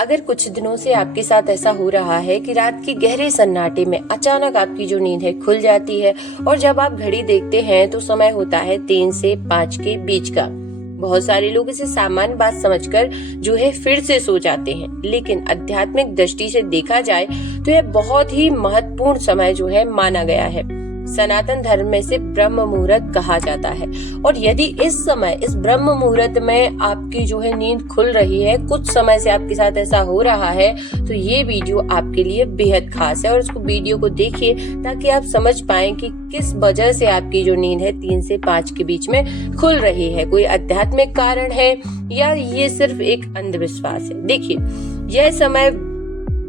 अगर कुछ दिनों से आपके साथ ऐसा हो रहा है कि रात के गहरे सन्नाटे में अचानक आपकी जो नींद है खुल जाती है और जब आप घड़ी देखते हैं तो समय होता है 3 से 5 के बीच का। बहुत सारे लोग इसे सामान्य बात समझकर जो है फिर से सो जाते हैं, लेकिन आध्यात्मिक दृष्टि से देखा जाए तो यह बहुत ही महत्वपूर्ण समय जो है माना गया है। सनातन धर्म में से ब्रह्म मुहूर्त कहा जाता है और यदि इस समय इस ब्रह्म मुहूर्त में आपकी जो है नींद खुल रही है, कुछ समय से आपके साथ ऐसा हो रहा है, तो ये वीडियो आपके लिए बेहद खास है और इसको वीडियो को देखिए ताकि आप समझ पाएं कि किस वजह से आपकी जो नींद है 3 से 5 के बीच में खुल रही है। कोई आध्यात्मिक कारण है या ये सिर्फ एक अंधविश्वास है। देखिए, यह समय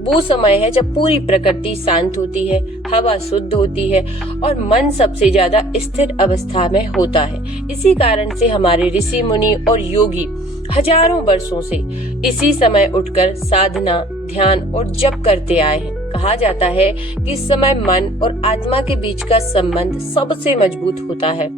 वो समय है जब पूरी प्रकृति शांत होती है, हवा शुद्ध होती है और मन सबसे ज्यादा स्थिर अवस्था में होता है। इसी कारण से हमारे ऋषि मुनि और योगी हजारों वर्षों से इसी समय उठकर साधना, ध्यान और जप करते आए हैं। कहा जाता है कि इस समय मन और आत्मा के बीच का संबंध सबसे मजबूत होता है।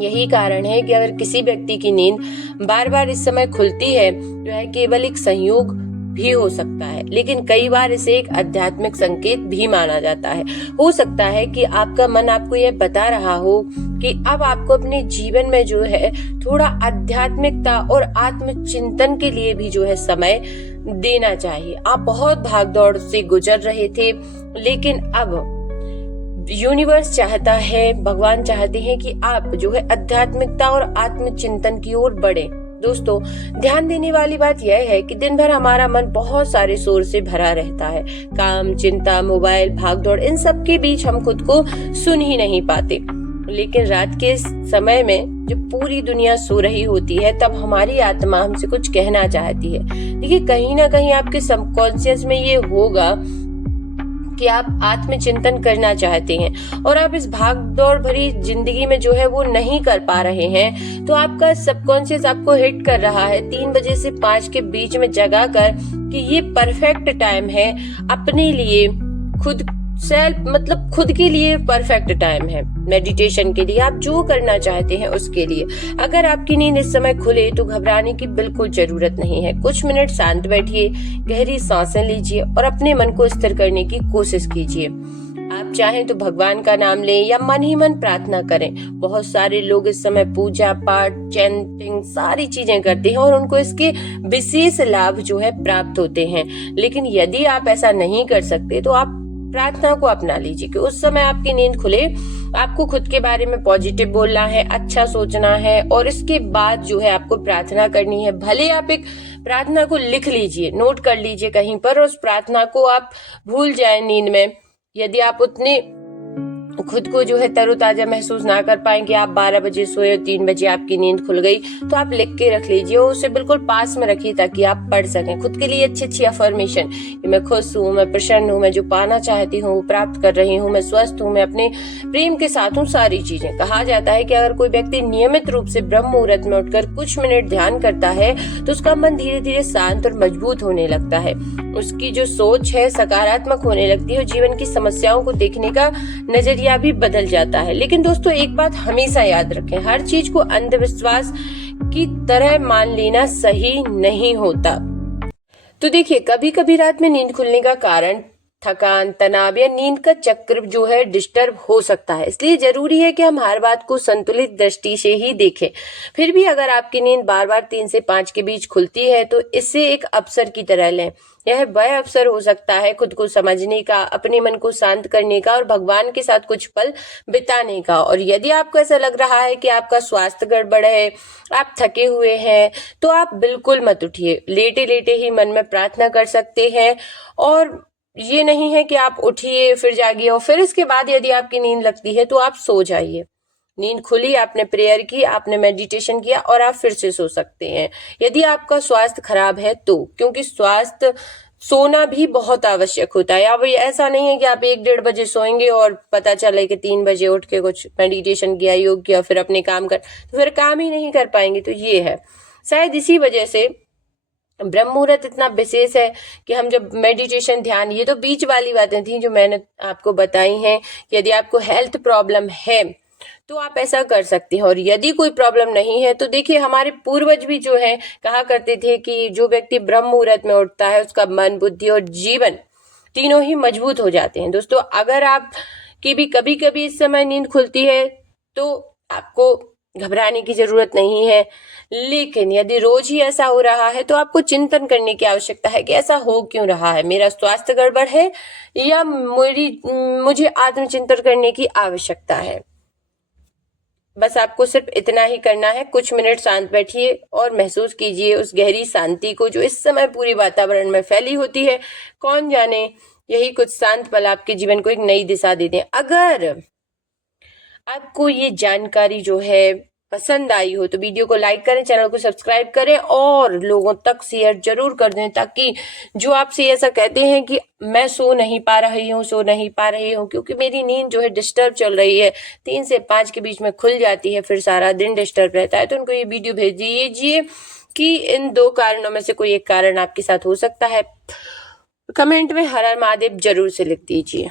यही कारण है कि अगर किसी व्यक्ति की नींद बार बार इस समय खुलती है तो यह केवल एक संयोग भी हो सकता है, लेकिन कई बार इसे एक आध्यात्मिक संकेत भी माना जाता है। हो सकता है कि आपका मन आपको यह बता रहा हो कि अब आपको अपने जीवन में जो है थोड़ा आध्यात्मिकता और आत्मचिंतन के लिए भी जो है समय देना चाहिए। आप बहुत भागदौड़ से गुजर रहे थे, लेकिन अब यूनिवर्स चाहता है, भगवान चाहते हैं कि आप जो है आध्यात्मिकता और आत्मचिंतन की ओर बढ़े। दोस्तों, ध्यान देने वाली बात यह है कि दिन भर हमारा मन बहुत सारे शोर से भरा रहता है। काम, चिंता, मोबाइल, भागदौड़, इन सब के बीच हम खुद को सुन ही नहीं पाते। लेकिन रात के समय में जब पूरी दुनिया सो रही होती है, तब हमारी आत्मा हमसे कुछ कहना चाहती है। देखिए, कहीं ना कहीं आपके सबकॉन्शियस में ये होगा कि आप आत्मचिंतन करना चाहते हैं और आप इस भागदौड़ भरी जिंदगी में जो है वो नहीं कर पा रहे हैं, तो आपका सबकॉन्शियस आपको हिट कर रहा है 3 बजे से 5 के बीच में जगा कर कि ये परफेक्ट टाइम है अपने लिए, खुद के लिए परफेक्ट टाइम है मेडिटेशन के लिए, आप जो करना चाहते हैं उसके लिए। अगर आपकी नींद इस समय खुले तो घबराने की बिल्कुल जरूरत नहीं है। कुछ मिनट शांत बैठिए, गहरी सांसें लीजिए और अपने मन को स्थिर करने की कोशिश कीजिए। आप चाहें तो भगवान का नाम लें या मन ही मन प्रार्थना करें। बहुत सारे लोग इस समय पूजा पाठ, चैंटिंग, सारी चीजें करते हैं और उनको इसके विशेष लाभ जो है प्राप्त होते हैं। लेकिन यदि आप ऐसा नहीं कर सकते तो आप प्रार्थना को अपना लीजिए कि उस समय आपकी नींद खुले। आपको खुद के बारे में पॉजिटिव बोलना है, अच्छा सोचना है और इसके बाद जो है आपको प्रार्थना करनी है। भले आप एक प्रार्थना को लिख लीजिए, नोट कर लीजिए कहीं पर, और उस प्रार्थना को आप भूल जाए नींद में। यदि आप उतने खुद को जो है तरोताजा महसूस ना कर पाएंगे, आप 12 बजे सोए और 3 बजे आपकी नींद खुल गई, तो आप लिख के रख लीजिए और उसे बिल्कुल पास में रखिए ताकि आप पढ़ सकें। खुद के लिए अच्छी अफर्मेशन कि मैं खुश हूँ, मैं प्रसन्न हूँ, मैं जो पाना चाहती हूँ वो प्राप्त कर रही हूँ, मैं स्वस्थ हूँ, मैं अपने प्रेम के साथ हूँ, सारी चीजें। कहा जाता है कि अगर कोई व्यक्ति नियमित रूप से ब्रह्म मुहूर्त में उठकर कुछ मिनट ध्यान करता है तो उसका मन धीरे धीरे शांत और मजबूत होने लगता है। उसकी जो सोच है सकारात्मक होने लगती है और जीवन की समस्याओं को देखने का नजरिया भी बदल जाता है। लेकिन दोस्तों, एक बात हमेशा याद रखें, हर चीज को अंधविश्वास की तरह मान लेना सही नहीं होता। तो देखिए, कभी कभी रात में नींद खुलने का कारण थकान, तनाव या नींद का चक्र जो है डिस्टर्ब हो सकता है। इसलिए जरूरी है कि हम हर बात को संतुलित दृष्टि से ही देखें। फिर भी अगर आपकी नींद बार बार 3 से 5 के बीच खुलती है तो इसे एक अवसर की तरह लें। यह वह अवसर हो सकता है खुद को समझने का, अपने मन को शांत करने का और भगवान के साथ कुछ पल बिताने का। और यदि आपको ऐसा लग रहा है कि आपका स्वास्थ्य गड़बड़ है, आप थके हुए हैं, तो आप बिल्कुल मत उठिए। लेटे लेटे ही मन में प्रार्थना कर सकते हैं और ये नहीं है कि आप उठिए फिर जागिए और फिर इसके बाद यदि आपकी नींद लगती है तो आप सो जाइए। नींद खुली, आपने प्रेयर की, आपने मेडिटेशन किया और आप फिर से सो सकते हैं। यदि आपका स्वास्थ्य खराब है तो, क्योंकि स्वास्थ्य सोना भी बहुत आवश्यक होता है। अब ऐसा नहीं है कि आप 1-1:30 बजे सोएंगे और पता चले कि 3 बजे उठ के कुछ मेडिटेशन किया, योग किया, फिर अपने काम कर, तो फिर काम ही नहीं कर पाएंगे। तो ये है, शायद इसी वजह से ब्रह्म मुहूर्त इतना विशेष है कि हम जब मेडिटेशन, ध्यान, ये तो बीच वाली बातें थी जो मैंने आपको बताई हैं। यदि आपको हेल्थ प्रॉब्लम है तो आप ऐसा कर सकते हैं। और यदि कोई प्रॉब्लम नहीं है तो देखिए, हमारे पूर्वज भी जो है कहा करते थे कि जो व्यक्ति ब्रह्म मुहूर्त में उठता है उसका मन, बुद्धि और जीवन तीनों ही मजबूत हो जाते हैं। दोस्तों, अगर आप की भी कभी कभी इस समय नींद खुलती है तो आपको घबराने की जरूरत नहीं है, लेकिन यदि रोज ही ऐसा हो रहा है तो आपको चिंतन करने की आवश्यकता है कि ऐसा हो क्यों रहा है, मेरा स्वास्थ्य गड़बड़ है या मुझे आत्मचिंतन करने की आवश्यकता है। बस आपको सिर्फ इतना ही करना है, कुछ मिनट शांत बैठिए और महसूस कीजिए उस गहरी शांति को जो इस समय पूरे वातावरण में फैली होती है। कौन जाने यही कुछ शांत पल आपके जीवन को एक नई दिशा दे दें। अगर आपको ये जानकारी जो है पसंद आई हो तो वीडियो को लाइक करें, चैनल को सब्सक्राइब करें और लोगों तक शेयर जरूर कर दें, ताकि जो आपसे ऐसा कहते हैं कि मैं सो नहीं पा रही हूँ क्योंकि मेरी नींद जो है डिस्टर्ब चल रही है, 3 से 5 के बीच में खुल जाती है, फिर सारा दिन डिस्टर्ब रहता है, तो उनको ये वीडियो भेज दीजिए कि इन 2 कारणों में से कोई एक कारण आपके साथ हो सकता है। कमेंट में हर हर महादेव जरूर से लिख दीजिए।